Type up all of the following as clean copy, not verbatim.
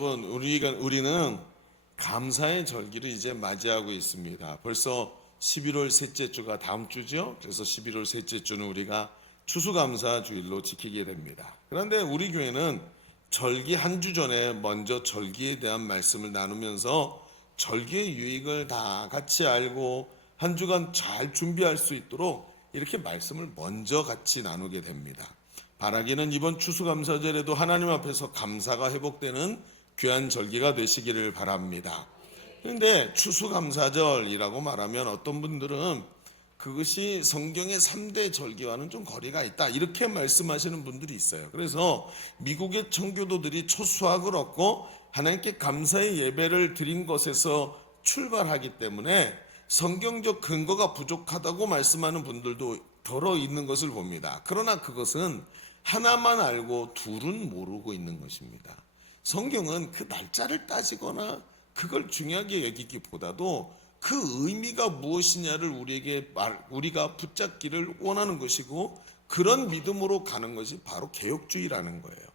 여러분, 우리는 감사의 절기를 이제 맞이하고 있습니다. 벌써 11월 셋째 주가 다음 주죠. 그래서 11월 셋째 주는 우리가 추수감사 주일로 지키게 됩니다. 그런데 우리 교회는 절기 한 주 전에 먼저 절기에 대한 말씀을 나누면서 절기의 유익을 다 같이 알고 한 주간 잘 준비할 수 있도록 이렇게 말씀을 먼저 같이 나누게 됩니다. 바라기는 이번 추수감사절에도 하나님 앞에서 감사가 회복되는 귀한 절기가 되시기를 바랍니다. 그런데 추수감사절이라고 말하면 어떤 분들은 그것이 성경의 3대 절기와는 좀 거리가 있다, 이렇게 말씀하시는 분들이 있어요. 그래서 미국의 청교도들이 초수학을 얻고 하나님께 감사의 예배를 드린 것에서 출발하기 때문에 성경적 근거가 부족하다고 말씀하는 분들도 더러 있는 것을 봅니다. 그러나 그것은 하나만 알고 둘은 모르고 있는 것입니다. 성경은 그 날짜를 따지거나 그걸 중요하게 여기기보다도 그 의미가 무엇이냐를 우리가 붙잡기를 원하는 것이고, 그런 믿음으로 가는 것이 바로 개혁주의라는 거예요.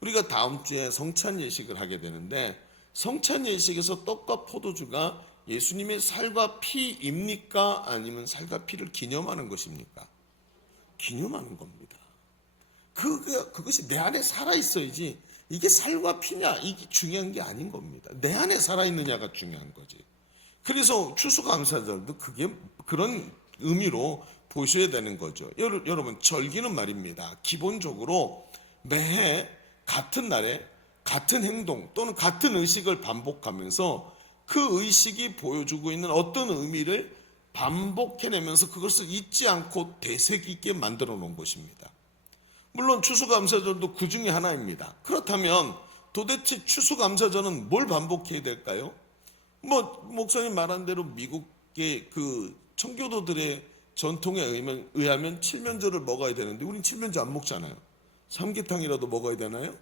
우리가 다음 주에 성찬 예식을 하게 되는데, 성찬 예식에서 떡과 포도주가 예수님의 살과 피입니까? 아니면 살과 피를 기념하는 것입니까? 기념하는 겁니다. 그것이 내 안에 살아있어야지, 이게 살과 피냐 이게 중요한 게 아닌 겁니다. 내 안에 살아있느냐가 중요한 거지. 그래서 추수감사절도 그런 의미로 보셔야 되는 거죠. 여러분, 절기는 말입니다, 기본적으로 매해 같은 날에 같은 행동 또는 같은 의식을 반복하면서 그 의식이 보여주고 있는 어떤 의미를 반복해내면서 그것을 잊지 않고 대색 있게 만들어 놓은 것입니다. 물론 추수감사절도 그 중에 하나입니다. 그렇다면 도대체 추수감사절은 뭘 반복해야 될까요? 목사님 말한 대로 미국의 그 청교도들의 전통에 의하면 칠면조를 먹어야 되는데 우린 칠면조 안 먹잖아요. 삼계탕이라도 먹어야 되나요?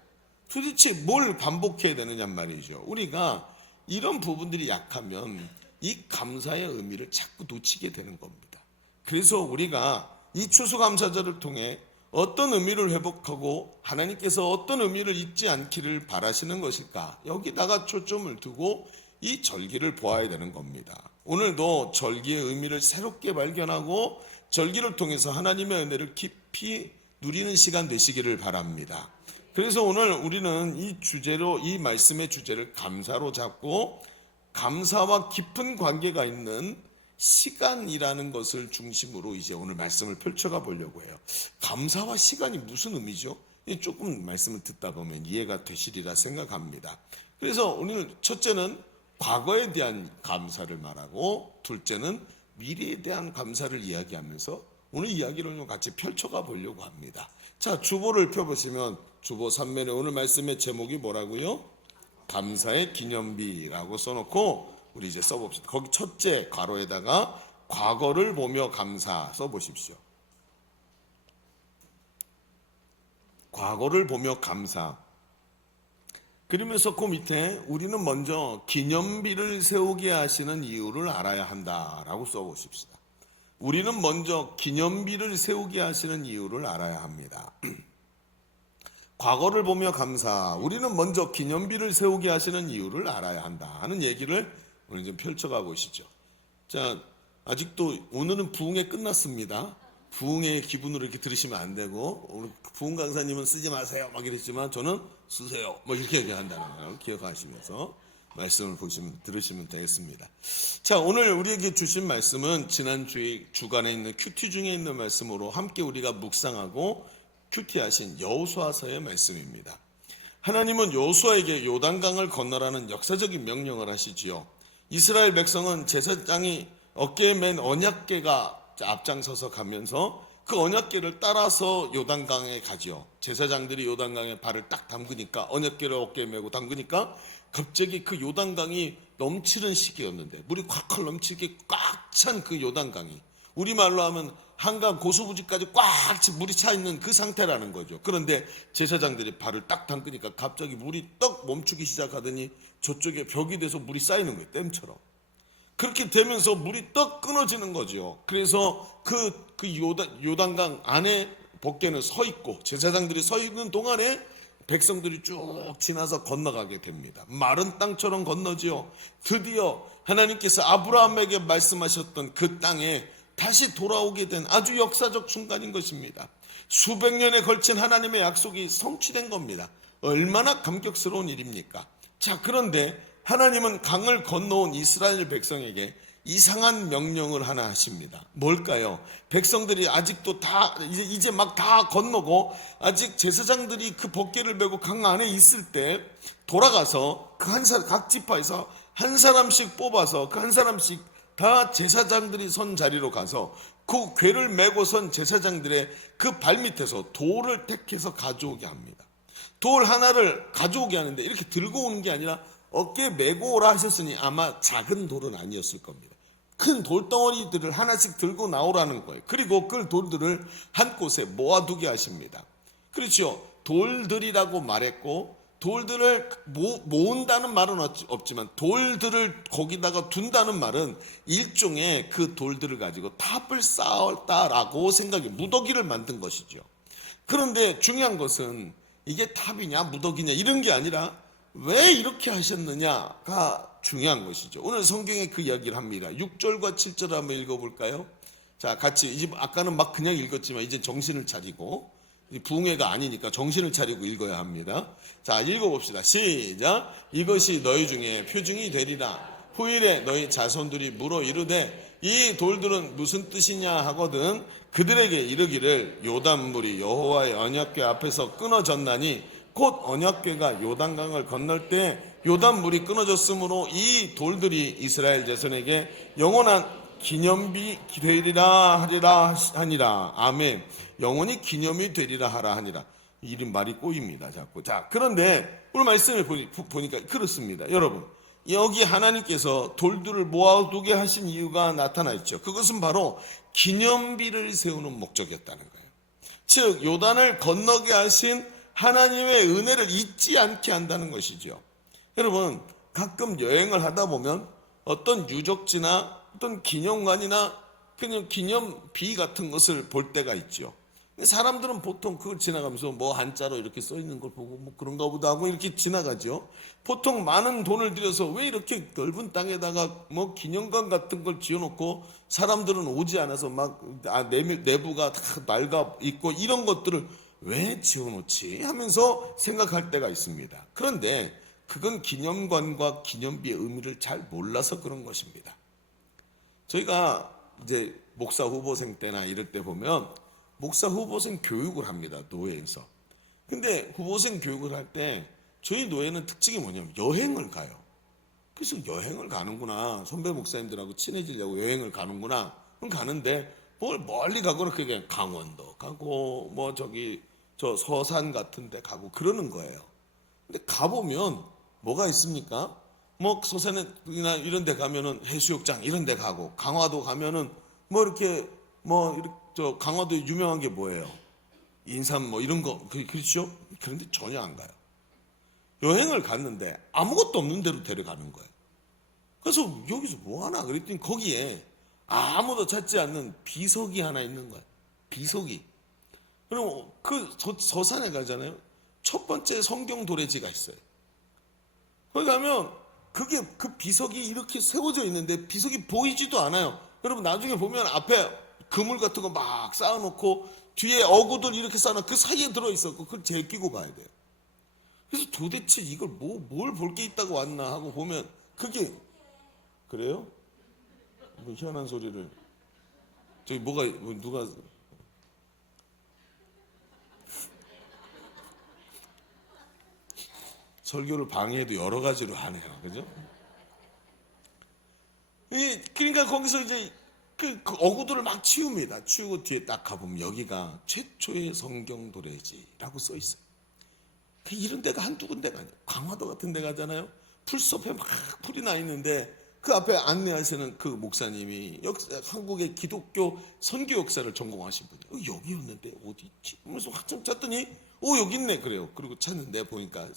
도대체 뭘 반복해야 되느냐 말이죠. 우리가 이런 부분들이 약하면 이 감사의 의미를 자꾸 놓치게 되는 겁니다. 그래서 우리가 이 추수감사절을 통해 어떤 의미를 회복하고 하나님께서 어떤 의미를 잊지 않기를 바라시는 것일까, 여기다가 초점을 두고 이 절기를 보아야 되는 겁니다. 오늘도 절기의 의미를 새롭게 발견하고 절기를 통해서 하나님의 은혜를 깊이 누리는 시간 되시기를 바랍니다. 그래서 오늘 우리는 이 말씀의 주제를 감사로 잡고, 감사와 깊은 관계가 있는 시간이라는 것을 중심으로 이제 오늘 말씀을 펼쳐가 보려고 해요. 감사와 시간이 무슨 의미죠? 조금 말씀을 듣다 보면 이해가 되시리라 생각합니다. 그래서 오늘 첫째는 과거에 대한 감사를 말하고, 둘째는 미래에 대한 감사를 이야기하면서 오늘 이야기를 좀 같이 펼쳐가 보려고 합니다. 자, 주보를 펴보시면 주보 3면에 오늘 말씀의 제목이 뭐라고요? 감사의 기념비라고 써놓고 우리 이제 써봅시다. 거기 첫째 괄호에다가 과거를 보며 감사 써보십시오. 과거를 보며 감사. 그러면서 그 밑에 우리는 먼저 기념비를 세우게 하시는 이유를 알아야 한다라고 써보십시다. 우리는 먼저 기념비를 세우게 하시는 이유를 알아야 합니다. 과거를 보며 감사, 우리는 먼저 기념비를 세우게 하시는 이유를 알아야 한다 하는 얘기를 오늘 좀 펼쳐가 보시죠. 자, 아직도 오늘은 부흥회 끝났습니다. 부흥회 기분으로 이렇게 들으시면 안 되고, 오늘 부흥 강사님은 쓰지 마세요 막 이랬지만 저는 쓰세요 이렇게 얘기한다는 걸 기억하시면서 말씀을 들으시면 되겠습니다. 자, 오늘 우리에게 주신 말씀은 지난주에 주간에 있는 큐티 중에 있는 말씀으로 함께 우리가 묵상하고 큐티하신 여호수아서의 말씀입니다. 하나님은 여호수아에게 요단강을 건너라는 역사적인 명령을 하시지요. 이스라엘 백성은 제사장이 어깨에 맨 언약궤가 앞장서서 가면서 그 언약궤를 따라서 요단강에 가죠. 제사장들이 요단강에 발을 딱 담그니까, 언약궤를 어깨에 메고 담그니까 갑자기 그 요단강이 넘치는 시기였는데, 물이 콱콱 넘치게 꽉 찬 그 요단강이, 우리말로 하면 한강 고수부지까지 꽉 물이 차 있는 그 상태라는 거죠. 그런데 제사장들이 발을 딱 담그니까 갑자기 물이 떡 멈추기 시작하더니 저쪽에 벽이 돼서 물이 쌓이는 거예요, 댐처럼. 그렇게 되면서 물이 떡 끊어지는 거죠. 그래서 요단강 안에 복개는 서 있고, 제사장들이 서 있는 동안에 백성들이 쭉 지나서 건너가게 됩니다. 마른 땅처럼 건너지요. 드디어 하나님께서 아브라함에게 말씀하셨던 그 땅에 다시 돌아오게 된 아주 역사적 순간인 것입니다. 수백 년에 걸친 하나님의 약속이 성취된 겁니다. 얼마나 감격스러운 일입니까? 자, 그런데 하나님은 강을 건너온 이스라엘 백성에게 이상한 명령을 하나 하십니다. 뭘까요? 백성들이 아직도 이제 막 다 건너고 아직 제사장들이 그 법궤를 메고 강 안에 있을 때 돌아가서 각 지파에서 한 사람씩 뽑아서 그 한 사람씩 다 제사장들이 선 자리로 가서 그 궤를 메고 선 제사장들의 그 발밑에서 돌을 택해서 가져오게 합니다. 돌 하나를 가져오게 하는데 이렇게 들고 오는 게 아니라 어깨에 메고 오라 하셨으니 아마 작은 돌은 아니었을 겁니다. 큰 돌덩어리들을 하나씩 들고 나오라는 거예요. 그리고 그 돌들을 한 곳에 모아두게 하십니다. 그렇죠. 돌들이라고 말했고 돌들을 모은다는 말은 없지만 돌들을 거기다가 둔다는 말은 일종의 그 돌들을 가지고 탑을 쌓았다라고 생각이 무더기를 만든 것이죠. 그런데 중요한 것은 이게 탑이냐 무더기냐 이런 게 아니라 왜 이렇게 하셨느냐가 중요한 것이죠. 오늘 성경에 그 이야기를 합니다. 6절과 7절 한번 읽어볼까요? 자, 같이 아까는 막 그냥 읽었지만 이제 정신을 차리고 부흥회가 아니니까 정신을 차리고 읽어야 합니다. 자, 읽어봅시다. 시작. 이것이 너희 중에 표징이 되리라. 후일에 너희 자손들이 물어 이르되 이 돌들은 무슨 뜻이냐 하거든 그들에게 이르기를 요단물이 여호와의 언약궤 앞에서 끊어졌나니 곧 언약궤가 요단강을 건널 때 요단물이 끊어졌으므로 이 돌들이 이스라엘 자손에게 영원한 기념비 되리라 하니라. 아멘. 영원히 기념이 되리라 하라 하니라. 이런 말이 꼬입니다. 자꾸. 자, 그런데 오늘 말씀을 보니까 그렇습니다. 여러분, 여기 하나님께서 돌들을 모아두게 하신 이유가 나타나 있죠. 그것은 바로 기념비를 세우는 목적이었다는 거예요. 즉 요단을 건너게 하신 하나님의 은혜를 잊지 않게 한다는 것이죠. 여러분, 가끔 여행을 하다 보면 어떤 유적지나 어떤 기념관이나 그냥 기념비 같은 것을 볼 때가 있죠. 사람들은 보통 그걸 지나가면서 뭐 한자로 이렇게 써 있는 걸 보고 뭐 그런가 보다 하고 이렇게 지나가죠. 보통 많은 돈을 들여서 왜 이렇게 넓은 땅에다가 뭐 기념관 같은 걸 지어놓고 사람들은 오지 않아서 막 내부가 다 낡아 있고 이런 것들을 왜 지어놓지 하면서 생각할 때가 있습니다. 그런데 그건 기념관과 기념비의 의미를 잘 몰라서 그런 것입니다. 저희가 이제 목사 후보생 때나 이럴 때 보면 목사 후보생 교육을 합니다. 노예에서. 근데 후보생 교육을 할 때 저희 노예는 특징이 뭐냐면 여행을 가요. 그래서 여행을 가는구나. 선배 목사님들하고 친해지려고 여행을 가는구나. 그럼 가는데 뭘 멀리 가거나 그냥 강원도 가고 뭐 저 서산 같은 데 가고 그러는 거예요. 근데 가보면 뭐가 있습니까? 뭐 서산이나 이런 데 가면은 해수욕장 이런 데 가고 강화도 가면은 뭐 이렇게 저 강화도 유명한 게 뭐예요? 인삼 뭐 이런 거 그렇죠? 그런데 전혀 안 가요. 여행을 갔는데 아무것도 없는 데로 데려가는 거예요. 그래서 여기서 뭐 하나 그랬더니 거기에 아무도 찾지 않는 비석이 하나 있는 거예요. 비석이. 그리고 그 서산에 가잖아요. 첫 번째 성경 도래지가 있어요. 거기 가면 그 비석이 이렇게 세워져 있는데 비석이 보이지도 않아요. 여러분 나중에 보면 앞에 그물 같은 거 막 쌓아놓고 뒤에 어구들 이렇게 쌓아놓고 그 사이에 들어있었고 그걸 제끼고 봐야 돼요. 그래서 도대체 이걸 뭘 볼 게 있다고 왔나 하고 보면 그게 그래요? 뭐 희한한 소리를 저기 누가 설교를 방해해도 여러 가지로 하네요. 그죠? 그러니까 거기서 이제 그 어구들을 막 치웁니다. 치우고 뒤에 딱 가보면 여기가 최초의 성경 도래지라고 써 있어요. 이런 데가 한두 군데가 아니에요. 강화도 같은 데 가잖아요. 풀숲에 막 풀이 나 있는데 그 앞에 안내하시는 그 목사님이 한국의 기독교 선교 역사를 전공하신 분이에요. 여기였는데 어디 있지? 하면서 한참 찾더니 여기 있네 그래요. 그리고 찾는데 보니까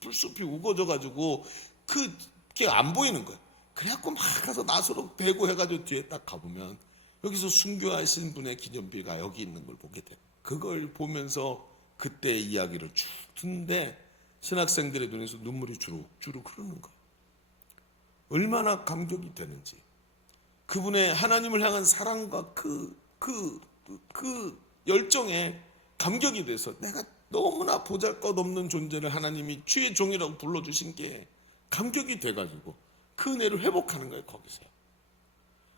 풀숲이 우거져가지고 그게 안 보이는 거예요. 그래갖고 막 가서 나서로 대고 해가지고 뒤에 딱 가보면 여기서 순교하신 분의 기념비가 여기 있는 걸 보게 돼요. 그걸 보면서 그때의 이야기를 쭉 듣는데 신학생들의 눈에서 눈물이 주룩주룩 흐르는 거예요. 얼마나 감격이 되는지. 그분의 하나님을 향한 사랑과 그 열정에 감격이 돼서 내가 너무나 보잘것없는 존재를 하나님이 주의 종이라고 불러주신 게 감격이 돼가지고 그 은혜를 회복하는 거예요. 거기서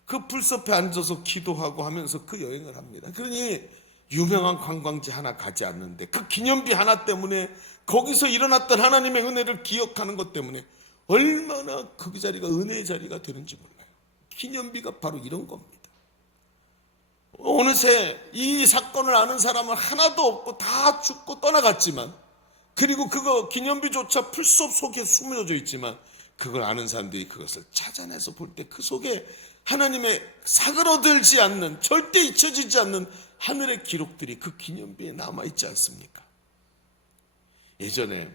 그 불섭에 앉아서 기도하고 하면서 그 여행을 합니다. 그러니 유명한 관광지 하나 가지 않는데 그 기념비 하나 때문에 거기서 일어났던 하나님의 은혜를 기억하는 것 때문에 얼마나 그 자리가 은혜의 자리가 되는지 몰라요. 기념비가 바로 이런 겁니다. 어느새 이 사건을 아는 사람은 하나도 없고 다 죽고 떠나갔지만, 그리고 그거 기념비조차 풀숲 속에 숨겨져 있지만 그걸 아는 사람들이 그것을 찾아내서 볼 때 그 속에 하나님의 사그러들지 않는, 절대 잊혀지지 않는 하늘의 기록들이 그 기념비에 남아있지 않습니까? 예전에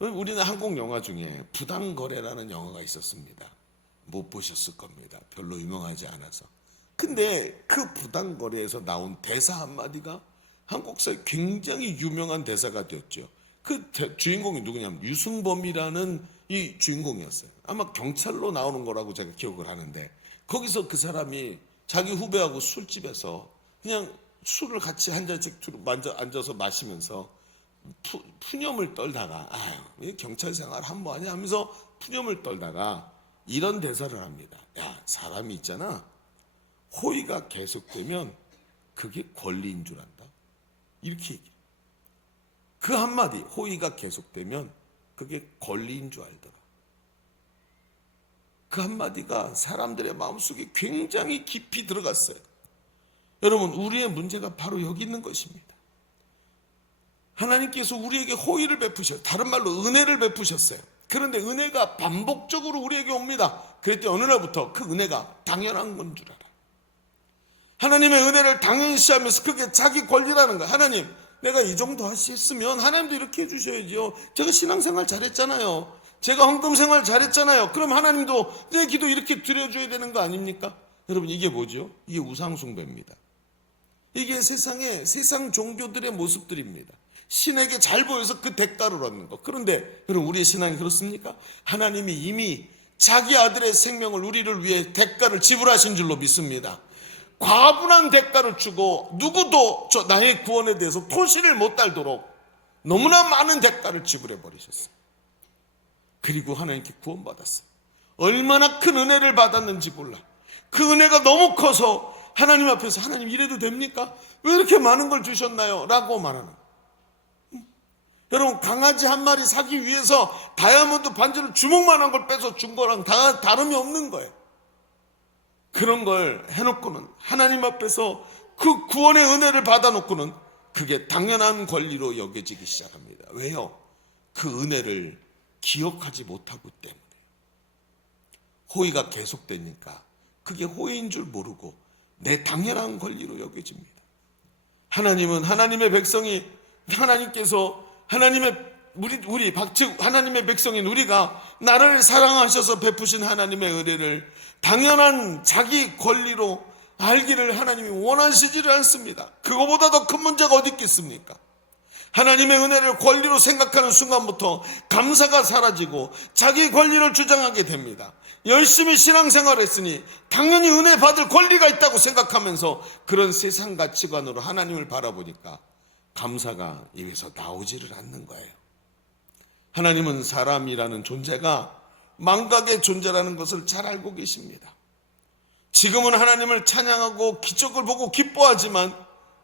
우리는 한국 영화 중에 부당거래라는 영화가 있었습니다. 못 보셨을 겁니다. 별로 유명하지 않아서. 근데 그 부당거래에서 나온 대사 한마디가 한국사에 굉장히 유명한 대사가 되었죠. 그 주인공이 누구냐면 유승범이라는 이 주인공이었어요. 아마 경찰로 나오는 거라고 제가 기억을 하는데, 거기서 그 사람이 자기 후배하고 술집에서 그냥 술을 같이 한 잔씩 앉아서 마시면서 푸념을 떨다가 아유 경찰 생활 한번 하냐 하면서 푸념을 떨다가 이런 대사를 합니다. 야, 사람이 있잖아, 호의가 계속되면 그게 권리인 줄 안다. 이렇게 얘기해. 그 한마디, 호의가 계속되면 그게 권리인 줄 알더라. 그 한마디가 사람들의 마음속에 굉장히 깊이 들어갔어요. 여러분, 우리의 문제가 바로 여기 있는 것입니다. 하나님께서 우리에게 호의를 베푸셨어요. 다른 말로 은혜를 베푸셨어요. 그런데 은혜가 반복적으로 우리에게 옵니다. 그랬더니 어느 날부터 그 은혜가 당연한 건 줄 알아. 하나님의 은혜를 당연시하면서 그게 자기 권리라는 거야. 하나님, 내가 이 정도 하셨으면 하나님도 이렇게 해주셔야죠. 제가 신앙생활 잘했잖아요. 제가 헌금생활 잘했잖아요. 그럼 하나님도 내 기도 이렇게 드려줘야 되는 거 아닙니까? 여러분, 이게 뭐죠? 이게 우상숭배입니다. 이게 세상 종교들의 모습들입니다. 신에게 잘 보여서 그 대가를 얻는 것. 그런데 여러분, 우리의 신앙이 그렇습니까? 하나님이 이미 자기 아들의 생명을 우리를 위해 대가를 지불하신 줄로 믿습니다. 과분한 대가를 주고 누구도 나의 구원에 대해서 토시를 못 달도록 너무나 많은 대가를 지불해 버리셨어요. 그리고 하나님께 구원받았어요. 얼마나 큰 은혜를 받았는지 몰라. 그 은혜가 너무 커서 하나님 앞에서 하나님 이래도 됩니까? 왜 이렇게 많은 걸 주셨나요? 라고 말하는. 여러분, 강아지 한 마리 사기 위해서 다이아몬드 반지를 주먹만한 걸 빼서 준 거랑 다름이 없는 거예요. 그런 걸 해놓고는 하나님 앞에서 그 구원의 은혜를 받아놓고는 그게 당연한 권리로 여겨지기 시작합니다. 왜요? 그 은혜를 기억하지 못하기 때문에. 호의가 계속되니까 그게 호의인 줄 모르고 내 당연한 권리로 여겨집니다. 하나님은 하나님의 백성이, 하나님께서 하나님의 백성인 우리가 나를 사랑하셔서 베푸신 하나님의 은혜를 당연한 자기 권리로 알기를 하나님이 원하시지를 않습니다. 그거보다 더 큰 문제가 어디 있겠습니까? 하나님의 은혜를 권리로 생각하는 순간부터 감사가 사라지고 자기 권리를 주장하게 됩니다. 열심히 신앙생활을 했으니 당연히 은혜 받을 권리가 있다고 생각하면서 그런 세상 가치관으로 하나님을 바라보니까 감사가 입에서 나오지를 않는 거예요. 하나님은 사람이라는 존재가 망각의 존재라는 것을 잘 알고 계십니다. 지금은 하나님을 찬양하고 기적을 보고 기뻐하지만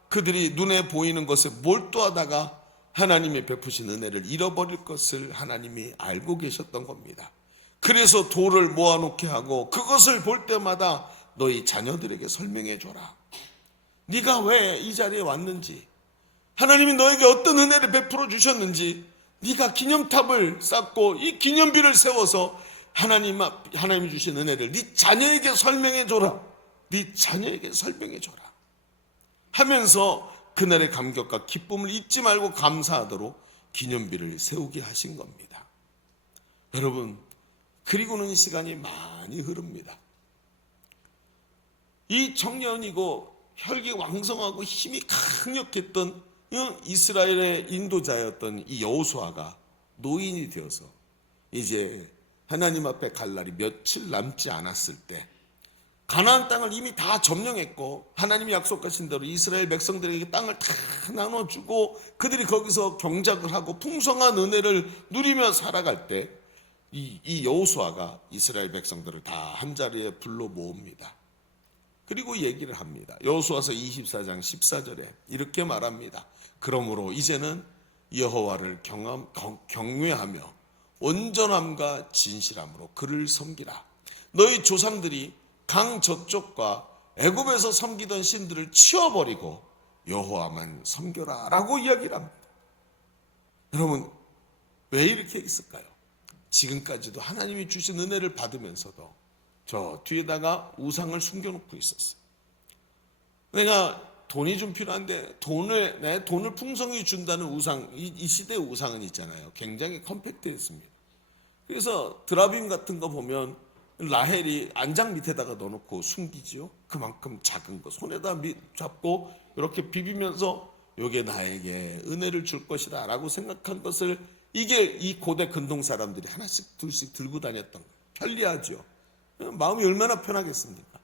그들이 눈에 보이는 것에 몰두하다가 하나님이 베푸신 은혜를 잃어버릴 것을 하나님이 알고 계셨던 겁니다. 그래서 돌을 모아놓게 하고 그것을 볼 때마다 너희 자녀들에게 설명해 줘라. 네가 왜 이 자리에 왔는지, 하나님이 너에게 어떤 은혜를 베풀어 주셨는지, 네가 기념탑을 쌓고 이 기념비를 세워서 하나님이 주신 은혜를 네 자녀에게 설명해 줘라. 네 자녀에게 설명해 줘라 하면서 그날의 감격과 기쁨을 잊지 말고 감사하도록 기념비를 세우게 하신 겁니다. 여러분, 그리고는 시간이 많이 흐릅니다. 이 청년이고 혈기 왕성하고 힘이 강력했던 이스라엘의 인도자였던 이 여호수아가 노인이 되어서 이제 하나님 앞에 갈 날이 며칠 남지 않았을 때 가나안 땅을 이미 다 점령했고 하나님이 약속하신 대로 이스라엘 백성들에게 땅을 다 나눠주고 그들이 거기서 경작을 하고 풍성한 은혜를 누리며 살아갈 때 이 여호수아가 이스라엘 백성들을 다 한자리에 불러 모읍니다. 그리고 얘기를 합니다. 여호수아서 24장 14절에 이렇게 말합니다. 그러므로 이제는 여호와를 경외하며 온전함과 진실함으로 그를 섬기라. 너희 조상들이 강 저쪽과 애굽에서 섬기던 신들을 치워버리고 여호와만 섬겨라 라고 이야기를 합니다. 여러분, 왜 이렇게 했을까요? 지금까지도 하나님이 주신 은혜를 받으면서도 저 뒤에다가 우상을 숨겨놓고 있었어요. 내가 돈이 좀 필요한데 내 돈을 풍성히 준다는 우상, 이 시대의 우상은 있잖아요. 굉장히 컴팩트했습니다. 그래서 드라빔 같은 거 보면 라헬이 안장 밑에다가 넣어놓고 숨기지요. 그만큼 작은 거 손에다 잡고 이렇게 비비면서 이게 나에게 은혜를 줄 것이다 라고 생각한 것을 이게 이 고대 근동 사람들이 하나씩 둘씩 들고 다녔던 거예요. 편리하죠. 마음이 얼마나 편하겠습니까?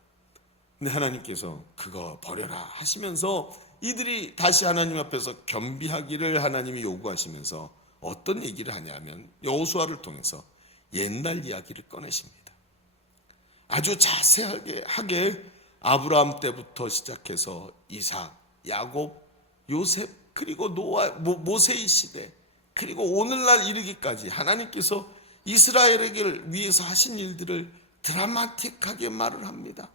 근데 하나님께서 그거 버려라 하시면서 이들이 다시 하나님 앞에서 겸비하기를 하나님이 요구하시면서 어떤 얘기를 하냐면 여호수아를 통해서 옛날 이야기를 꺼내십니다. 아주 자세하게 아브라함 때부터 시작해서 이삭, 야곱, 요셉 그리고 모세의 시대 그리고 오늘날 이르기까지 하나님께서 이스라엘에게 위해서 하신 일들을 드라마틱하게 말을 합니다.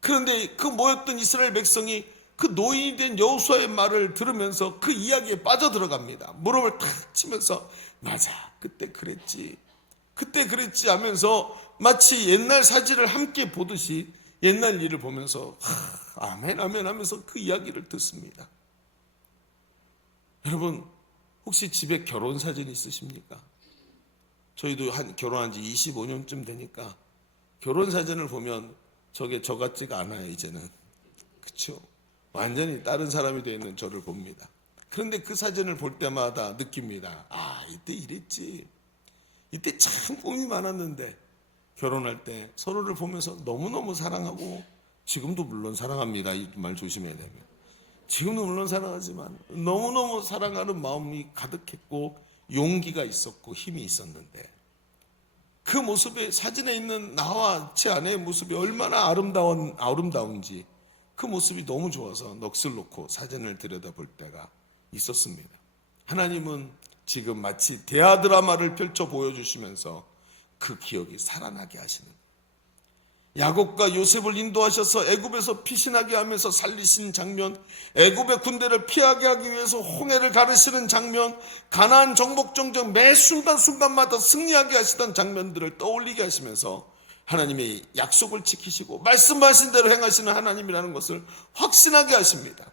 그런데 그 모였던 이스라엘 백성이 그 노인이 된 여호수아의 말을 들으면서 그 이야기에 빠져들어갑니다. 무릎을 탁 치면서 맞아 그때 그랬지 하면서 마치 옛날 사진을 함께 보듯이 옛날 일을 보면서 아멘 아멘 하면서 그 이야기를 듣습니다. 여러분 혹시 집에 결혼 사진 있으십니까? 저희도 결혼한 지 25년쯤 되니까 결혼 사진을 보면 저게 저 같지가 않아요 이제는. 그렇죠? 완전히 다른 사람이 되어 있는 저를 봅니다. 그런데 그 사진을 볼 때마다 느낍니다. 아 이때 이랬지. 이때 참 꿈이 많았는데 결혼할 때 서로를 보면서 너무너무 사랑하고 지금도 물론 사랑합니다. 이 말 조심해야 되면. 지금도 물론 사랑하지만 너무너무 사랑하는 마음이 가득했고 용기가 있었고 힘이 있었는데 그 모습에 사진에 있는 나와 제 아내의 모습이 얼마나 아름다운지 그 모습이 너무 좋아서 넋을 놓고 사진을 들여다볼 때가 있었습니다. 하나님은 지금 마치 대하 드라마를 펼쳐 보여주시면서 그 기억이 살아나게 하시는 야곱과 요셉을 인도하셔서 애굽에서 피신하게 하면서 살리신 장면, 애굽의 군대를 피하게 하기 위해서 홍해를 가르시는 장면, 가나안 정복정정 매 순간순간마다 승리하게 하시던 장면들을 떠올리게 하시면서 하나님의 약속을 지키시고 말씀하신 대로 행하시는 하나님이라는 것을 확신하게 하십니다.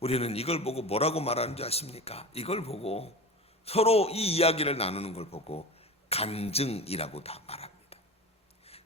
우리는 이걸 보고 뭐라고 말하는지 아십니까? 이걸 보고 서로 이 이야기를 나누는 걸 보고 간증이라고 다 말합니다.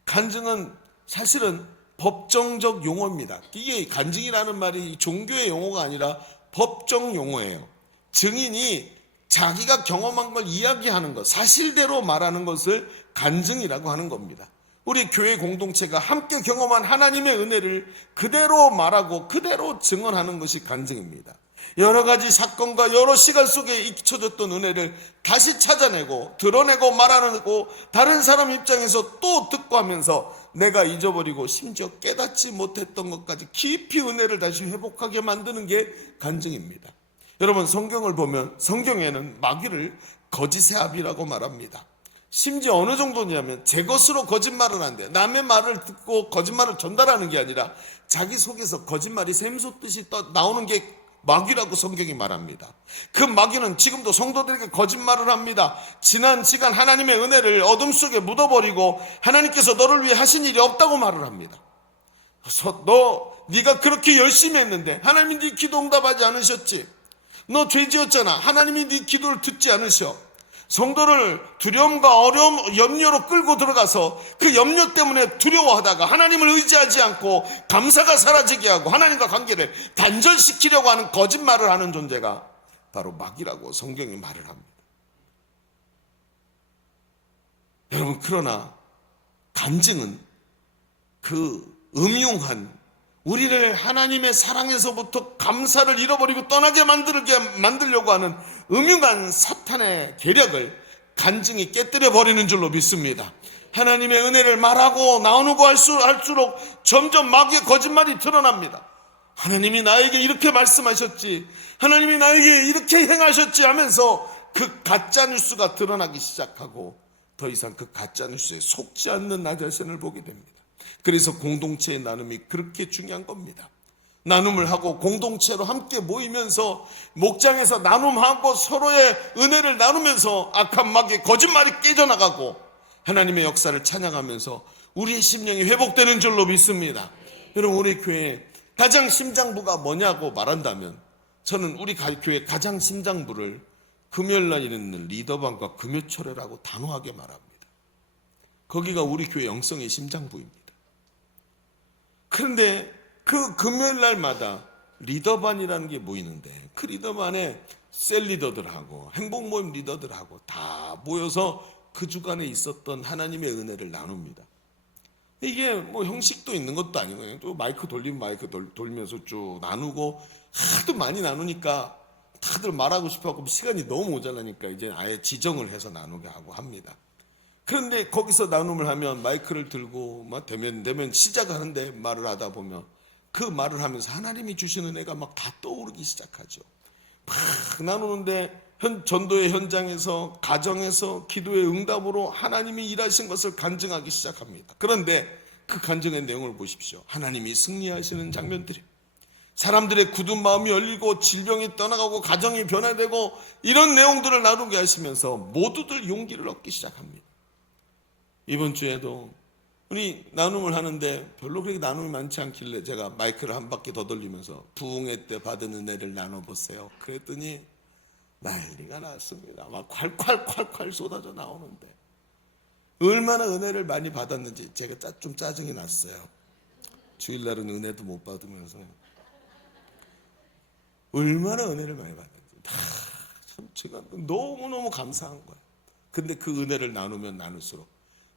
간증은 사실은 법정적 용어입니다. 이게 간증이라는 말이 종교의 용어가 아니라 법정 용어예요. 증인이 자기가 경험한 걸 이야기하는 것, 사실대로 말하는 것을 간증이라고 하는 겁니다. 우리 교회 공동체가 함께 경험한 하나님의 은혜를 그대로 말하고 그대로 증언하는 것이 간증입니다. 여러 가지 사건과 여러 시간 속에 잊혀졌던 은혜를 다시 찾아내고 드러내고 말하고 다른 사람 입장에서 또 듣고 하면서 내가 잊어버리고 심지어 깨닫지 못했던 것까지 깊이 은혜를 다시 회복하게 만드는 게 간증입니다. 여러분 성경을 보면 성경에는 마귀를 거짓의 아비라고 말합니다. 심지어 어느 정도냐면 제 것으로 거짓말을 한대. 남의 말을 듣고 거짓말을 전달하는 게 아니라 자기 속에서 거짓말이 샘솟듯이 나오는 게 마귀라고 성경이 말합니다. 그 마귀는 지금도 성도들에게 거짓말을 합니다. 지난 시간 하나님의 은혜를 어둠 속에 묻어버리고 하나님께서 너를 위해 하신 일이 없다고 말을 합니다. 그래서 네가 그렇게 열심히 했는데 하나님이 네 기도 응답하지 않으셨지. 너 죄 지었잖아. 하나님이 네 기도를 듣지 않으셔. 성도를 두려움과 어려움, 염려로 끌고 들어가서 그 염려 때문에 두려워하다가 하나님을 의지하지 않고 감사가 사라지게 하고 하나님과 관계를 단절시키려고 하는 거짓말을 하는 존재가 바로 마귀라고 성경이 말을 합니다. 여러분, 그러나 간증은 그 음흉한, 우리를 하나님의 사랑에서부터 감사를 잃어버리고 떠나게 만들려고 하는 음흉한 사탄의 계략을 간증이 깨뜨려 버리는 줄로 믿습니다. 하나님의 은혜를 말하고 나누고 할수록 점점 마귀의 거짓말이 드러납니다. 하나님이 나에게 이렇게 말씀하셨지, 하나님이 나에게 이렇게 행하셨지 하면서 그 가짜뉴스가 드러나기 시작하고 더 이상 그 가짜뉴스에 속지 않는 나 자신을 보게 됩니다. 그래서 공동체의 나눔이 그렇게 중요한 겁니다. 나눔을 하고 공동체로 함께 모이면서 목장에서 나눔하고 서로의 은혜를 나누면서 악한 마귀의 거짓말이 깨져나가고 하나님의 역사를 찬양하면서 우리의 심령이 회복되는 줄로 믿습니다. 여러분, 우리 교회 가장 심장부가 뭐냐고 말한다면 저는 우리 교회 가장 심장부를 금요일날 있는 리더반과 금요철회라고 단호하게 말합니다. 거기가 우리 교회 영성의 심장부입니다. 그런데 그 금요일 날마다 리더반이라는 게 모이는데 그 리더반에 셀 리더들하고 행복 모임 리더들하고 다 모여서 그 주간에 있었던 하나님의 은혜를 나눕니다. 이게 뭐 형식도 있는 것도 아니고 그냥 또 마이크 돌리면 마이크 돌면서 쭉 나누고 하도 많이 나누니까 다들 말하고 싶어하고 시간이 너무 모자라니까 이제 아예 지정을 해서 나누게 하고 합니다. 그런데 거기서 나눔을 하면 마이크를 들고 막 되면 시작하는데 말을 하다 보면 그 말을 하면서 하나님이 주시는 은혜가 막 다 떠오르기 시작하죠. 막 나누는데 전도의 현장에서, 가정에서, 기도의 응답으로 하나님이 일하신 것을 간증하기 시작합니다. 그런데 그 간증의 내용을 보십시오. 하나님이 승리하시는 장면들이, 사람들의 굳은 마음이 열리고 질병이 떠나가고 가정이 변화되고 이런 내용들을 나누게 하시면서 모두들 용기를 얻기 시작합니다. 이번 주에도 우리 나눔을 하는데 별로 그렇게 나눔이 많지 않길래 제가 마이크를 한 바퀴 더 돌리면서 부흥회 때 받은 은혜를 나눠보세요. 그랬더니 난리가 났습니다. 막 콸콸콸콸 쏟아져 나오는데 얼마나 은혜를 많이 받았는지 제가 좀 짜증이 났어요. 주일날은 은혜도 못 받으면서 얼마나 은혜를 많이 받았는지 참 제가 너무너무 감사한 거예요. 근데 그 은혜를 나누면 나눌수록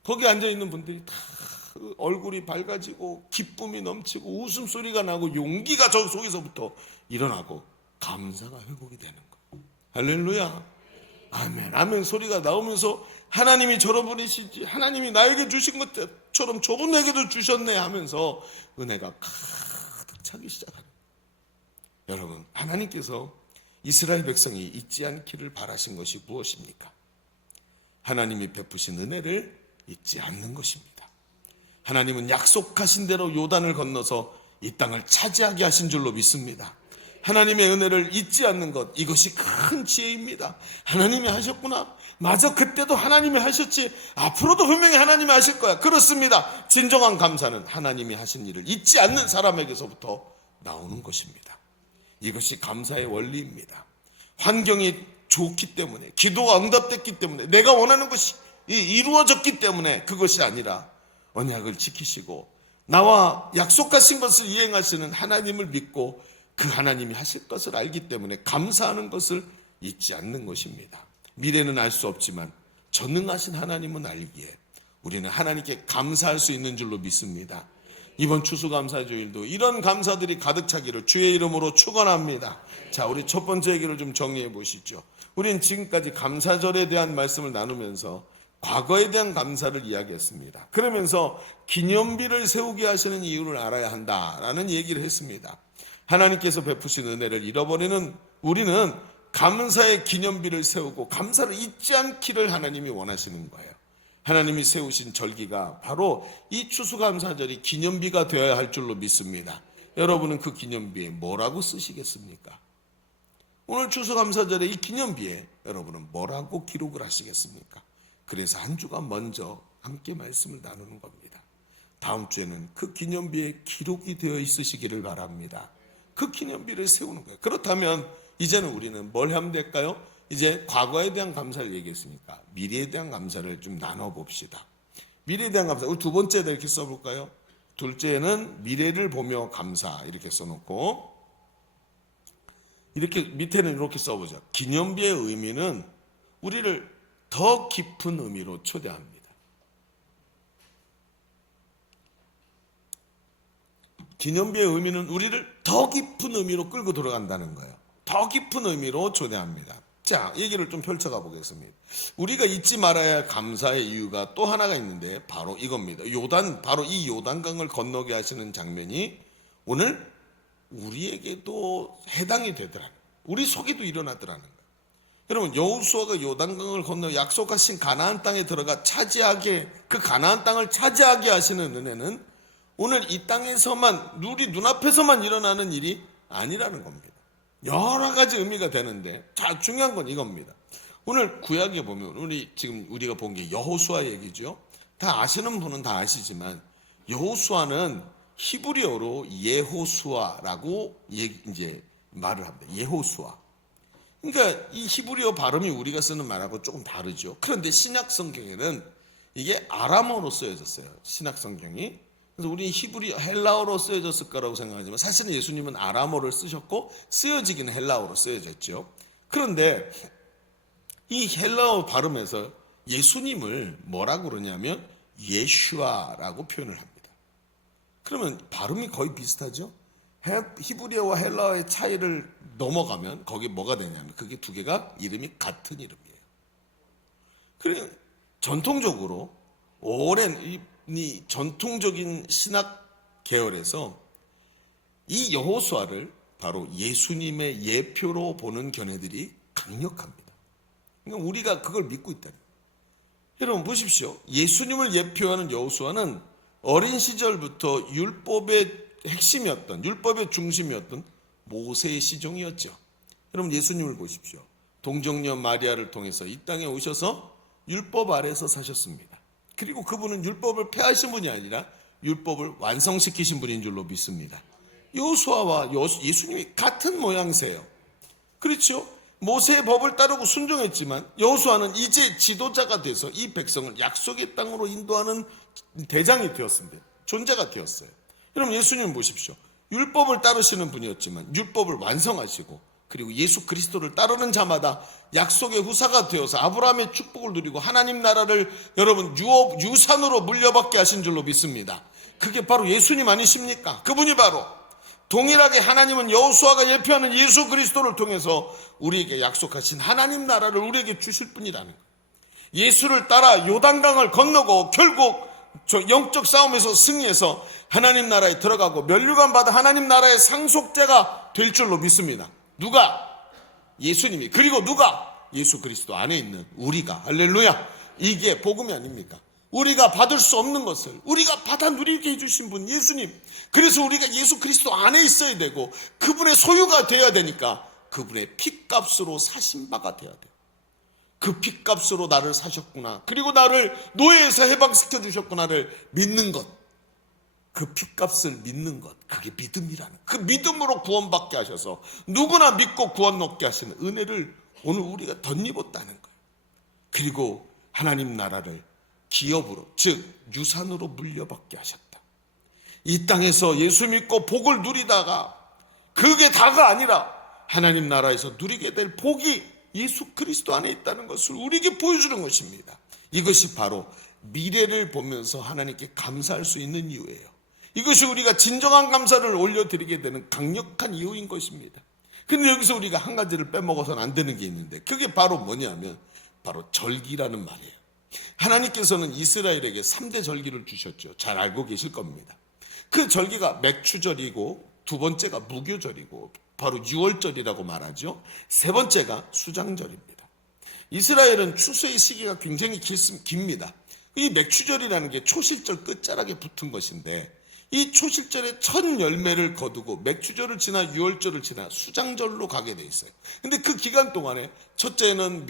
거기 앉아있는 분들이 다 얼굴이 밝아지고 기쁨이 넘치고 웃음소리가 나고 용기가 저 속에서부터 일어나고 감사가 회복이 되는 거예요. 할렐루야, 아멘, 아멘 소리가 나오면서 하나님이 저런 분이시지, 하나님이 나에게 주신 것처럼 저분에게도 주셨네 하면서 은혜가 가득 차기 시작하는 거예요. 여러분, 하나님께서 이스라엘 백성이 잊지 않기를 바라신 것이 무엇입니까? 하나님이 베푸신 은혜를 잊지 않는 것입니다. 하나님은 약속하신 대로 요단을 건너서 이 땅을 차지하게 하신 줄로 믿습니다. 하나님의 은혜를 잊지 않는 것, 이것이 큰 지혜입니다. 하나님이 하셨구나, 맞아, 그때도 하나님이 하셨지, 앞으로도 분명히 하나님이 하실 거야. 그렇습니다. 진정한 감사는 하나님이 하신 일을 잊지 않는 사람에게서부터 나오는 것입니다. 이것이 감사의 원리입니다. 환경이 좋기 때문에, 기도가 응답됐기 때문에, 내가 원하는 것이 이루어졌기 때문에 그것이 아니라 언약을 지키시고 나와 약속하신 것을 이행하시는 하나님을 믿고 그 하나님이 하실 것을 알기 때문에 감사하는 것을 잊지 않는 것입니다. 미래는 알 수 없지만 전능하신 하나님은 알기에 우리는 하나님께 감사할 수 있는 줄로 믿습니다. 이번 추수감사주일도 이런 감사들이 가득 차기를 주의 이름으로 축원합니다. 자, 우리 첫 번째 얘기를 좀 정리해 보시죠. 우리는 지금까지 감사절에 대한 말씀을 나누면서 과거에 대한 감사를 이야기했습니다. 그러면서 기념비를 세우게 하시는 이유를 알아야 한다라는 얘기를 했습니다. 하나님께서 베푸신 은혜를 잃어버리는 우리는 감사의 기념비를 세우고 감사를 잊지 않기를 하나님이 원하시는 거예요. 하나님이 세우신 절기가 바로 이 추수감사절이 기념비가 되어야 할 줄로 믿습니다. 여러분은 그 기념비에 뭐라고 쓰시겠습니까? 오늘 추수감사절에 이 기념비에 여러분은 뭐라고 기록을 하시겠습니까? 그래서 한 주간 먼저 함께 말씀을 나누는 겁니다. 다음 주에는 그 기념비에 기록이 되어 있으시기를 바랍니다. 그 기념비를 세우는 거예요. 그렇다면 이제는 우리는 뭘 하면 될까요? 이제 과거에 대한 감사를 얘기했으니까 미래에 대한 감사를 좀 나눠봅시다. 미래에 대한 감사, 우리 두 번째도 이렇게 써볼까요? 둘째는 미래를 보며 감사 이렇게 써놓고, 이렇게 밑에는 이렇게 써보자. 기념비의 의미는 우리를 더 깊은 의미로 초대합니다. 기념비의 의미는 우리를 더 깊은 의미로 끌고 들어간다는 거예요. 더 깊은 의미로 초대합니다. 자, 얘기를 좀 펼쳐가 보겠습니다. 우리가 잊지 말아야 할 감사의 이유가 또 하나가 있는데 바로 이겁니다. 바로 이 요단강을 건너게 하시는 장면이 오늘 우리에게도 해당이 되더라는, 우리 속에도 일어나더라는 거예요. 여러분, 여호수아가 요단강을 건너 약속하신 가나안 땅에 들어가 그 가나안 땅을 차지하게 하시는 은혜는 오늘 이 땅에서만, 우리 눈앞에서만 일어나는 일이 아니라는 겁니다. 여러 가지 의미가 되는데, 자, 중요한 건 이겁니다. 오늘 구약에 보면 지금 우리가 본 게 여호수아 얘기죠. 다 아시는 분은 다 아시지만 여호수아는 히브리어로 예호수아라고 이제 말을 합니다. 예호수아. 그러니까 이 히브리어 발음이 우리가 쓰는 말하고 조금 다르죠. 그런데 신약 성경에는 이게 아람어로 쓰여졌어요. 신약 성경이. 그래서 우리 헬라어로 쓰여졌을 거라고 생각하지만 사실은 예수님은 아람어를 쓰셨고 쓰여지기는 헬라어로 쓰여졌죠. 그런데 이 헬라어 발음에서 예수님을 뭐라고 그러냐면 예슈아라고 표현을 합니다. 그러면 발음이 거의 비슷하죠. 히브리어와 헬라어의 차이를 넘어가면 거기 뭐가 되냐면 그게 두 개가 이름이 같은 이름이에요. 그래 전통적으로 오랜 이 전통적인 신학 계열에서 이 여호수아를 바로 예수님의 예표로 보는 견해들이 강력합니다. 그러니까 우리가 그걸 믿고 있다. 여러분 보십시오. 예수님을 예표하는 여호수아는 어린 시절부터 율법의 핵심이었던, 율법의 중심이었던 모세의 시종이었죠. 여러분 예수님을 보십시오. 동정녀 마리아를 통해서 이 땅에 오셔서 율법 아래에서 사셨습니다. 그리고 그분은 율법을 폐하신 분이 아니라 율법을 완성시키신 분인 줄로 믿습니다. 여호수아와 예수님이 같은 모양새예요. 그렇죠? 모세의 법을 따르고 순종했지만 여호수아는 이제 지도자가 돼서 이 백성을 약속의 땅으로 인도하는 대장이 되었습니다. 존재가 되었어요. 여러분 예수님 보십시오. 율법을 따르시는 분이었지만 율법을 완성하시고 그리고 예수 그리스도를 따르는 자마다 약속의 후사가 되어서 아브라함의 축복을 누리고 하나님 나라를 여러분 유산으로 물려받게 하신 줄로 믿습니다. 그게 바로 예수님 아니십니까? 그분이 바로 동일하게 하나님은 여호수아가 예표하는 예수 그리스도를 통해서 우리에게 약속하신 하나님 나라를 우리에게 주실 분이라는 거예요. 예수를 따라 요단강을 건너고 결국 저 영적 싸움에서 승리해서 하나님 나라에 들어가고 면류관 받아 하나님 나라의 상속자가 될 줄로 믿습니다. 누가? 예수님이. 그리고 누가? 예수 그리스도 안에 있는 우리가. 할렐루야. 이게 복음이 아닙니까? 우리가 받을 수 없는 것을 우리가 받아 누리게 해주신 분 예수님. 그래서 우리가 예수 그리스도 안에 있어야 되고 그분의 소유가 되어야 되니까 그분의 핏값으로 사신 바가 되어야 돼요. 그 핏값으로 나를 사셨구나. 그리고 나를 노예에서 해방시켜 주셨구나를 믿는 것. 그 핏값을 믿는 것. 그게 믿음이라는. 그 믿음으로 구원받게 하셔서 누구나 믿고 구원 얻게 하시는 은혜를 오늘 우리가 덧입었다는 거예요. 그리고 하나님 나라를 기업으로 즉 유산으로 물려받게 하셨다. 이 땅에서 예수 믿고 복을 누리다가 그게 다가 아니라 하나님 나라에서 누리게 될 복이 예수 그리스도 안에 있다는 것을 우리에게 보여주는 것입니다. 이것이 바로 미래를 보면서 하나님께 감사할 수 있는 이유예요. 이것이 우리가 진정한 감사를 올려드리게 되는 강력한 이유인 것입니다. 근데 여기서 우리가 한 가지를 빼먹어서는 안 되는 게 있는데 그게 바로 뭐냐면 바로 절기라는 말이에요. 하나님께서는 이스라엘에게 3대 절기를 주셨죠. 잘 알고 계실 겁니다. 그 절기가 맥추절이고 두 번째가 무교절이고 바로 유월절이라고 말하죠. 세 번째가 수장절입니다. 이스라엘은 추수의 시기가 굉장히 깁니다. 이 맥추절이라는 게 초실절 끝자락에 붙은 것인데 이 초실절의 첫 열매를 거두고 맥추절을 지나 유월절을 지나 수장절로 가게 돼 있어요. 근데 그 기간 동안에 첫째는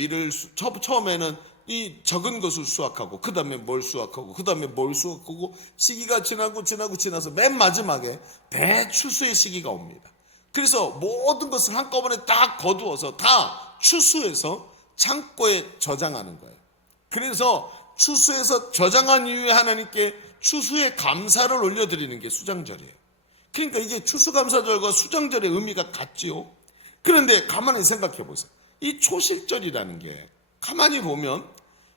처음에는 이 적은 것을 수확하고 그 다음에 뭘 수확하고 그 다음에 뭘 수확하고 시기가 지나서 맨 마지막에 대추수의 시기가 옵니다. 그래서 모든 것을 한꺼번에 딱 거두어서 다 추수해서 창고에 저장하는 거예요. 그래서 추수해서 저장한 이후에 하나님께 추수의 감사를 올려드리는 게 수장절이에요. 그러니까 이게 추수감사절과 수장절의 의미가 같지요. 그런데 가만히 생각해 보세요. 이 초실절이라는 게 가만히 보면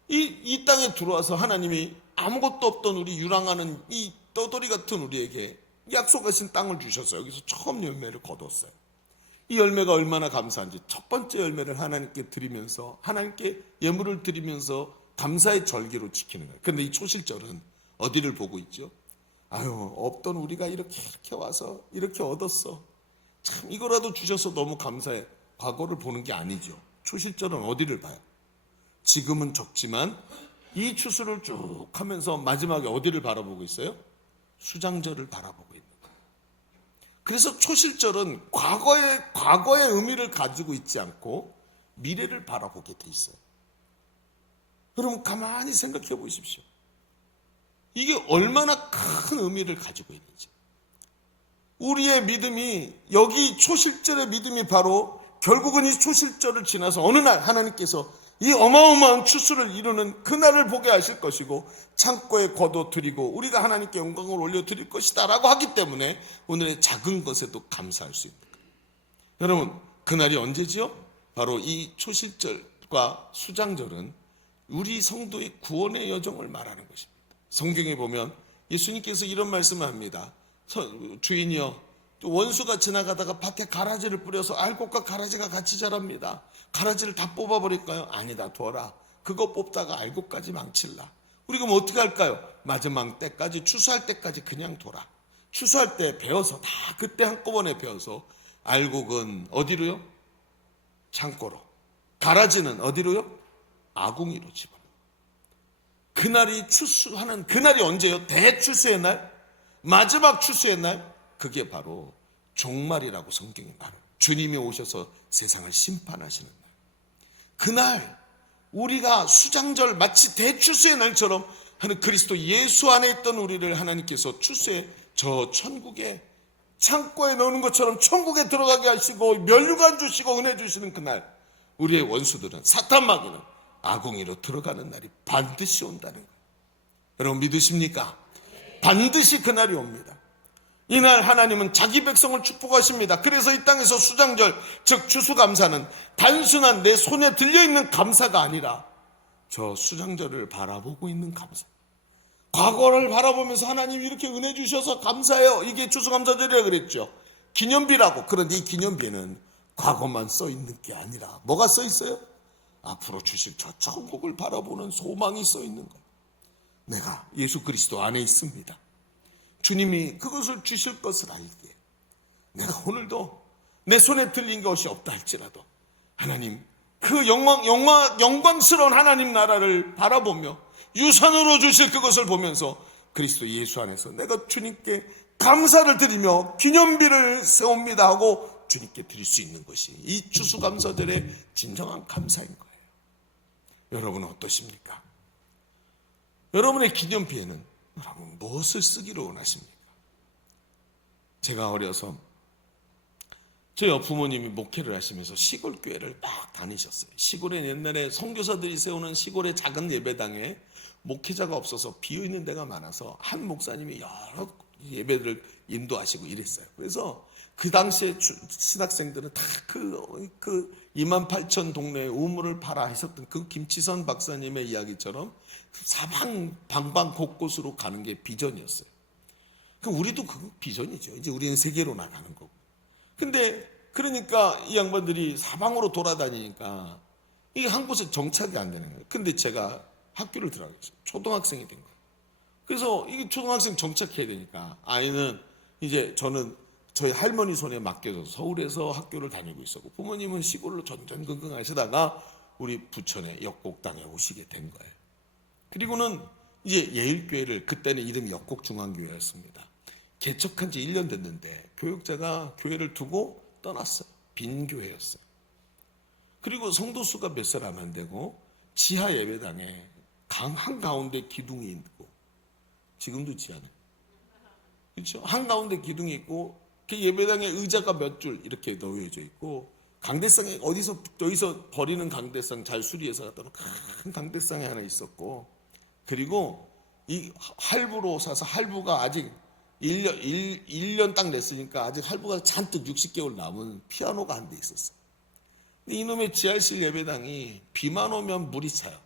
이 땅에 들어와서 하나님이 아무것도 없던 우리 유랑하는 이 떠돌이 같은 우리에게 약속하신 땅을 주셔서 여기서 처음 열매를 거뒀어요. 이 열매가 얼마나 감사한지 첫 번째 열매를 하나님께 드리면서 하나님께 예물을 드리면서 감사의 절기로 지키는 거예요. 그런데 이 초실절은 어디를 보고 있죠? 아유, 없던 우리가 이렇게 와서 이렇게 얻었어. 참 이거라도 주셔서 너무 감사해. 과거를 보는 게 아니죠. 초실절은 어디를 봐요? 지금은 적지만 이 추수를 쭉 하면서 마지막에 어디를 바라보고 있어요? 수장절을 바라보고 있는 거예요. 그래서 초실절은 과거의 의미를 가지고 있지 않고 미래를 바라보게 돼 있어요. 여러분 가만히 생각해 보십시오. 이게 얼마나 큰 의미를 가지고 있는지. 우리의 믿음이 여기 초실절의 믿음이 바로 결국은 이 초실절을 지나서 어느 날 하나님께서 이 어마어마한 추수를 이루는 그날을 보게 하실 것이고 창고에 거둬드리고 우리가 하나님께 영광을 올려드릴 것이다 라고 하기 때문에 오늘의 작은 것에도 감사할 수 있는 거예요. 여러분 그날이 언제지요? 바로 이 초실절과 수장절은 우리 성도의 구원의 여정을 말하는 것입니다. 성경에 보면 예수님께서 이런 말씀을 합니다. 주인이여 원수가 지나가다가 밭에 가라지를 뿌려서 알곡과 가라지가 같이 자랍니다. 가라지를 다 뽑아버릴까요? 아니다, 둬라. 그거 뽑다가 알곡까지 망칠라. 우리 그럼 어떻게 할까요? 마지막 때까지 추수할 때까지 그냥 둬라. 추수할 때 베어서 다 그때 한꺼번에 베어서 알곡은 어디로요? 창고로. 가라지는 어디로요? 아궁이로 집어넣어. 그날이 추수하는 그날이 언제요? 대추수의 날? 마지막 추수의 날? 그게 바로 종말이라고 성경이 말해요. 주님이 오셔서 세상을 심판하시는 날. 그날 우리가 수장절 마치 대추수의 날처럼 하는 그리스도 예수 안에 있던 우리를 하나님께서 추수의 저 천국에 창고에 넣는 것처럼 천국에 들어가게 하시고 면류관 주시고 은혜 주시는 그날 우리의 원수들은 사탄 마귀는 아궁이로 들어가는 날이 반드시 온다는 거예요. 여러분 믿으십니까? 반드시 그날이 옵니다. 이날 하나님은 자기 백성을 축복하십니다. 그래서 이 땅에서 수장절 즉 추수감사는 단순한 내 손에 들려있는 감사가 아니라 저 수장절을 바라보고 있는 감사. 과거를 바라보면서 하나님 이렇게 은혜 주셔서 감사해요. 이게 추수감사절이라 그랬죠. 기념비라고. 그런데 이 기념비에는 과거만 써 있는 게 아니라 뭐가 써 있어요? 앞으로 주실 저 천국을 바라보는 소망이 써 있는 거예요. 내가 예수 그리스도 안에 있습니다. 주님이 그것을 주실 것을 알기에 내가 오늘도 내 손에 들린 것이 없다 할지라도 하나님 그 영광스러운 하나님 나라를 바라보며 유산으로 주실 그것을 보면서 그리스도 예수 안에서 내가 주님께 감사를 드리며 기념비를 세웁니다 하고 주님께 드릴 수 있는 것이 이 추수감사절의 진정한 감사인 거예요. 여러분은 어떠십니까? 여러분의 기념비에는 여러분 무엇을 쓰기를 원하십니까? 제가 어려서 저희 부모님이 목회를 하시면서 시골 교회를 막 다니셨어요. 시골에 옛날에 선교사들이 세우는 시골의 작은 예배당에 목회자가 없어서 비어있는 데가 많아서 한 목사님이 여러 예배를 인도하시고 이랬어요. 그래서 그 당시에 신학생들은 다 그 28,000 동네에 우물을 팔아 하셨던 그 김치선 박사님의 이야기처럼 사방 방방 곳곳으로 가는 게 비전이었어요. 우리도 그 비전이죠. 이제 우리는 세계로 나가는 거고. 근데 그러니까 이 양반들이 사방으로 돌아다니니까 이게 한 곳에 정착이 안 되는 거예요. 근데 제가 학교를 들어가게 됐어요. 초등학생이 된 거예요. 그래서 이게 초등학생 정착해야 되니까 아이는 이제 저는 저희 할머니 손에 맡겨져서 서울에서 학교를 다니고 있었고 부모님은 시골로 전전긍긍 하시다가 우리 부천의 역곡당에 오시게 된 거예요. 그리고는 이제 예일교회를 그때는 이름이 역곡중앙교회였습니다. 개척한 지 1년 됐는데 교육자가 교회를 두고 떠났어요. 빈 교회였어요. 그리고 성도수가 몇 사람 안 되고 지하 예배당에 강 한가운데 기둥이 있고 지금도 지하는 그렇죠? 한가운데 기둥이 있고 그 예배당에 의자가 몇 줄 이렇게 놓여져 있고 강대상에 어디서 버리는 강대상 잘 수리해서 갖다 놓은 큰 강대상이 하나 있었고, 그리고 이 할부로 사서 할부가 아직 1년 딱 냈으니까 아직 할부가 잔뜩 60개월 남은 피아노가 한 대 있었어요. 근데 이놈의 지하실 예배당이 비만 오면 물이 차요.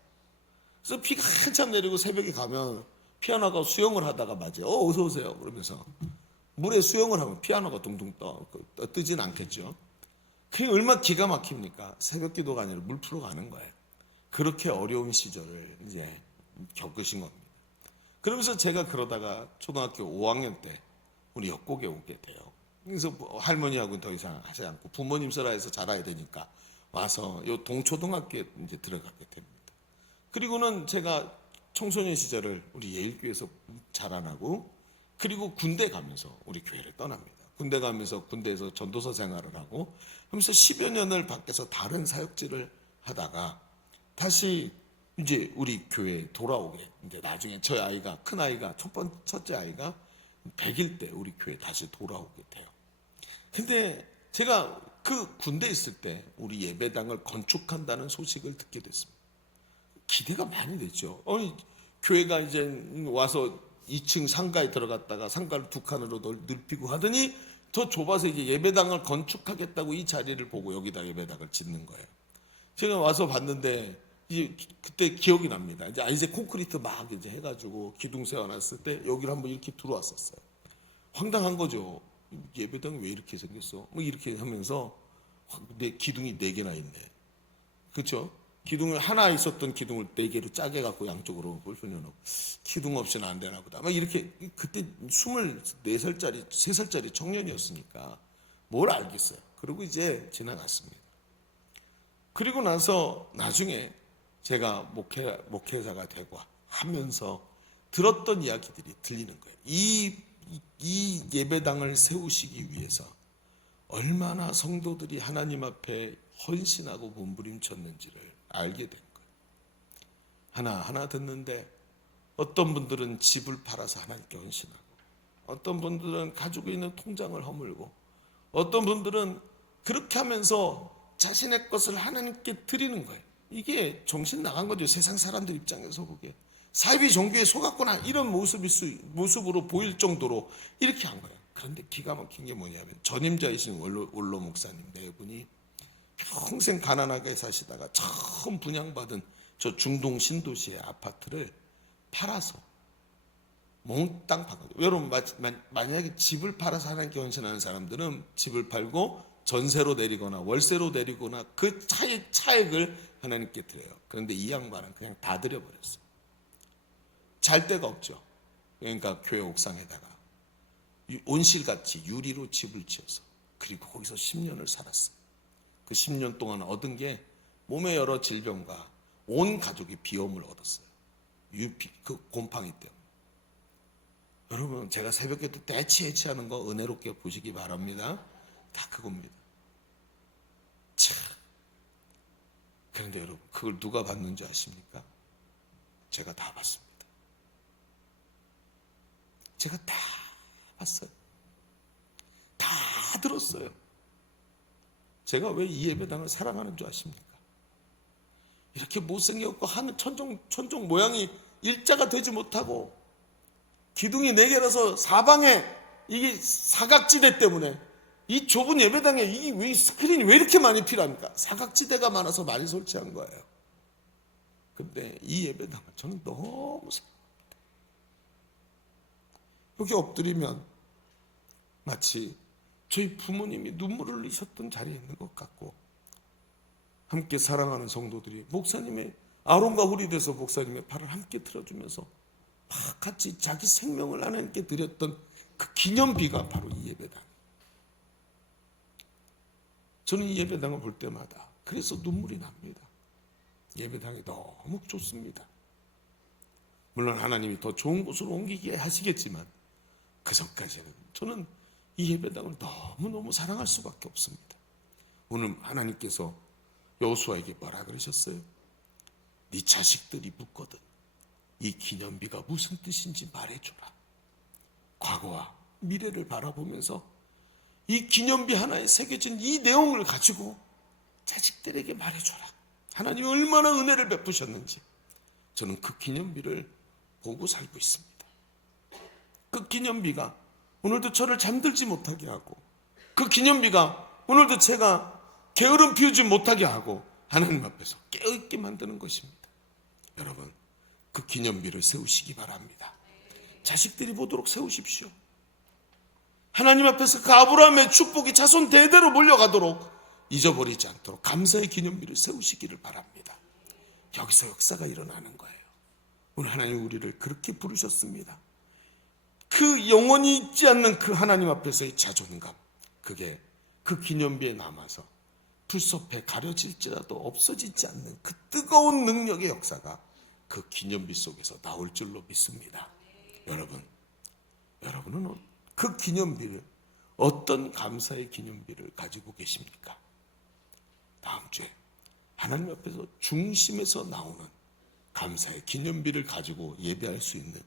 그래서 비가 한참 내리고 새벽에 가면 피아노가 수영을 하다가 맞아요. 어서 오세요 그러면서 물에 수영을 하면 피아노가 둥둥 뜨진 않겠죠. 그게 얼마나 기가 막힙니까? 새벽 기도가 아니라 물 풀어 가는 거예요. 그렇게 어려운 시절을 이제 겪으신 겁니다. 그러면서 제가 그러다가 초등학교 5학년 때 우리 역곡에 오게 돼요. 그래서 할머니하고는 더 이상 하지 않고 부모님 설화에서 자라야 되니까 와서 요 동초등학교에 이제 들어가게 됩니다. 그리고는 제가 청소년 시절을 우리 예일교회에서 자라나고, 그리고 군대 가면서 우리 교회를 떠납니다. 군대 가면서 군대에서 전도서 생활을 하고 하면서 10여 년을 밖에서 다른 사역지를 하다가 다시 이제 우리 교회에 돌아오게, 이제 나중에 저희 아이가, 큰 아이가, 첫째 아이가 100일 때 우리 교회에 다시 돌아오게 돼요. 근데 제가 그 군대에 있을 때 우리 예배당을 건축한다는 소식을 듣게 됐습니다. 기대가 많이 됐죠. 교회가 이제 와서 2층 상가에 들어갔다가 상가를 2칸으로 넓히고 하더니 더 좁아서 이제 예배당을 건축하겠다고 이 자리를 보고 여기다 예배당을 짓는 거예요. 제가 와서 봤는데 이제 그때 기억이 납니다. 이제 콘크리트 막 이제 해가지고 기둥 세워놨을 때 여기를 한번 이렇게 들어왔었어요. 황당한 거죠. 예배당이 왜 이렇게 생겼어? 뭐 이렇게 하면서 내 기둥이 4개나 있네. 그렇죠? 기둥을 하나 있었던 기둥을 4개로 짜게 갖고 양쪽으로 불편해놓고 기둥 없이는 안 되나 보다. 막 이렇게 그때 24살짜리 3살짜리 청년이었으니까 뭘 알겠어요. 그리고 이제 지나갔습니다. 그리고 나서 나중에 제가 목회자가 되고 하면서 들었던 이야기들이 들리는 거예요. 이 예배당을 세우시기 위해서 얼마나 성도들이 하나님 앞에 헌신하고 몸부림쳤는지를 알게 된 거예요. 하나하나 듣는데 어떤 분들은 집을 팔아서 하나님께 헌신하고, 어떤 분들은 가지고 있는 통장을 허물고, 어떤 분들은 그렇게 하면서 자신의 것을 하나님께 드리는 거예요. 이게 정신 나간 거죠. 세상 사람들 입장에서 보기에 사이비 종교에 속았구나 이런 모습으로 보일 정도로 이렇게 한 거예요. 그런데 기가 막힌 게 뭐냐면 전임자이신 원로 목사님 네 분이 평생 가난하게 사시다가 처음 분양받은 저 중동 신도시의 아파트를 팔아서 몽땅 팔거든요. 여러분 만약에 집을 팔아서 하나님께 헌신하는 사람들은 집을 팔고 전세로 내리거나 월세로 내리거나 그 차액을 하나님께 드려요. 그런데 이 양반은 그냥 다 드려버렸어요. 잘 데가 없죠. 그러니까 교회 옥상에다가 온실같이 유리로 집을 지어서 그리고 거기서 10년을 살았어요. 그 10년 동안 얻은 게 몸의 여러 질병과 온 가족이 비염을 얻었어요. 그 곰팡이 때문에. 여러분 제가 새벽에 또 대치해치하는 거 은혜롭게 보시기 바랍니다. 다 그겁니다. 참. 그런데 여러분 그걸 누가 봤는지 아십니까? 제가 다 봤습니다. 제가 다 봤어요. 다 들었어요. 제가 왜 이 예배당을 사랑하는 줄 아십니까? 이렇게 못생겼고 하늘 천정 모양이 일자가 되지 못하고 기둥이 4개라서 사방에 이게 사각지대 때문에 이 좁은 예배당에 이게 왜 스크린이 왜 이렇게 많이 필요합니까? 사각지대가 많아서 많이 설치한 거예요. 근데 이 예배당을 저는 너무 사랑합니다. 여기 엎드리면 마치 저희 부모님이 눈물을 흘리셨던 자리에 있는 것 같고, 함께 사랑하는 성도들이 목사님의 아론과 홀이 돼서 목사님의 팔을 함께 틀어주면서 막 같이 자기 생명을 하나님께 드렸던 그 기념비가 바로 이 예배당. 저는 이 예배당을 볼 때마다 그래서 눈물이 납니다. 예배당이 너무 좋습니다. 물론 하나님이 더 좋은 곳으로 옮기게 하시겠지만 그 전까지는 저는 이 예배당을 너무너무 사랑할 수밖에 없습니다. 오늘 하나님께서 여호수아에게 뭐라 그러셨어요? 네 자식들이 묻거든 이 기념비가 무슨 뜻인지 말해주라. 과거와 미래를 바라보면서 이 기념비 하나에 새겨진 이 내용을 가지고 자식들에게 말해줘라. 하나님이 얼마나 은혜를 베푸셨는지. 저는 그 기념비를 보고 살고 있습니다. 그 기념비가 오늘도 저를 잠들지 못하게 하고, 그 기념비가 오늘도 제가 게으름 피우지 못하게 하고 하나님 앞에서 깨어있게 만드는 것입니다. 여러분, 그 기념비를 세우시기 바랍니다. 자식들이 보도록 세우십시오. 하나님 앞에서 그 아브라함의 축복이 자손 대대로 몰려가도록, 잊어버리지 않도록 감사의 기념비를 세우시기를 바랍니다. 여기서 역사가 일어나는 거예요. 오늘 하나님 우리를 그렇게 부르셨습니다. 그 영원히 잊지 않는 그 하나님 앞에서의 자존감, 그게 그 기념비에 남아서 풀숲에 가려질지라도 없어지지 않는 그 뜨거운 능력의 역사가 그 기념비 속에서 나올 줄로 믿습니다. 여러분은 그 기념비를, 어떤 감사의 기념비를 가지고 계십니까? 다음 주에 하나님 앞에서 중심에서 나오는 감사의 기념비를 가지고 예배할 수 있는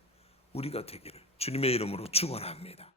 우리가 되기를 주님의 이름으로 축원합니다.